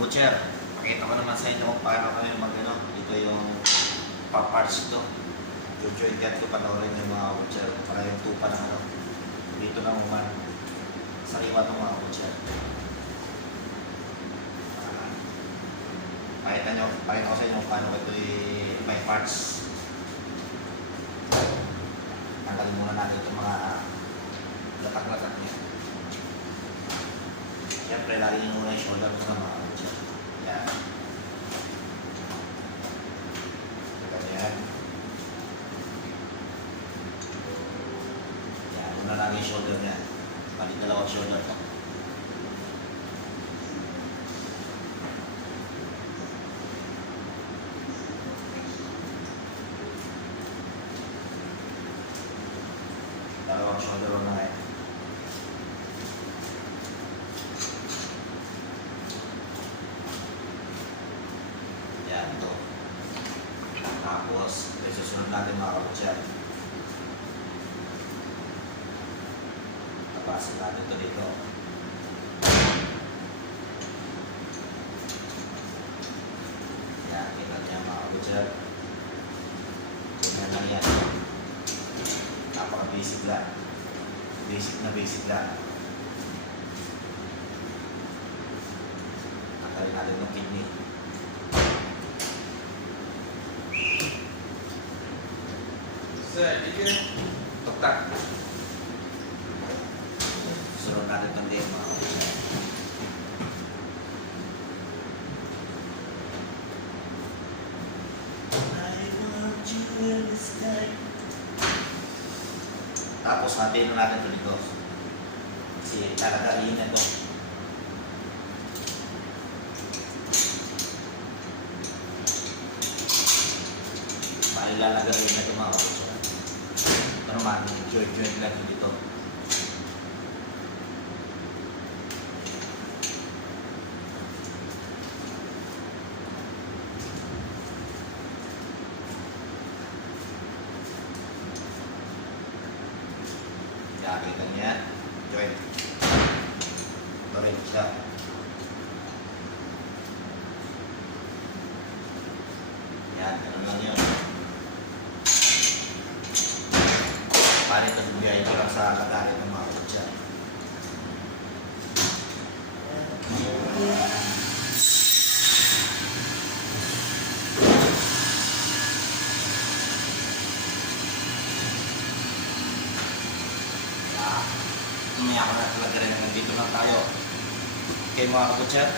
Butcher, pakita ko naman sa inyo kung paano kami mag-ano. Ito yung pa-parts ito. Jojoy gat ko panoorin yung mga butcher. Para yung tupa ng ano. Dito na uman. Sariwa ng mga butcher. Pakita ko sa inyo kung paano ito may parts. Tanggalin muna natin itong mga latak-latak niya. Siyempre, lagi nyo muna yung shoulder ko ng mga butcher. Yan. Ganyan. Yan, muna namin yung shoulder niya. Balik dalawang shoulder ko. Dalawang shoulder na ngayon. Yan, ito. Tapos, susunod natin mga kabutser. Tapasin natin ito dito. Yan, kita niya mga kabutser. Ganyan lang yan. Napaka-basic lang. Basic lang. Tanggalin natin yung kidney. Tuktak. Sunod natin itong diyan mga kabutser. Tapos hatiin na natin ito dito. Kasi lalagarin na ito. Lalagarin na ito mga kabutser. Ito naman, joint lang dito. Kita niya, joint. Ito rin siya. Yan, ganun lang yun. Paano ito bumiyay ko lang sa lagarin ng mga kabutser. Mamaya ko na talaga rin. Nandito lang tayo. Okay mga kabutser.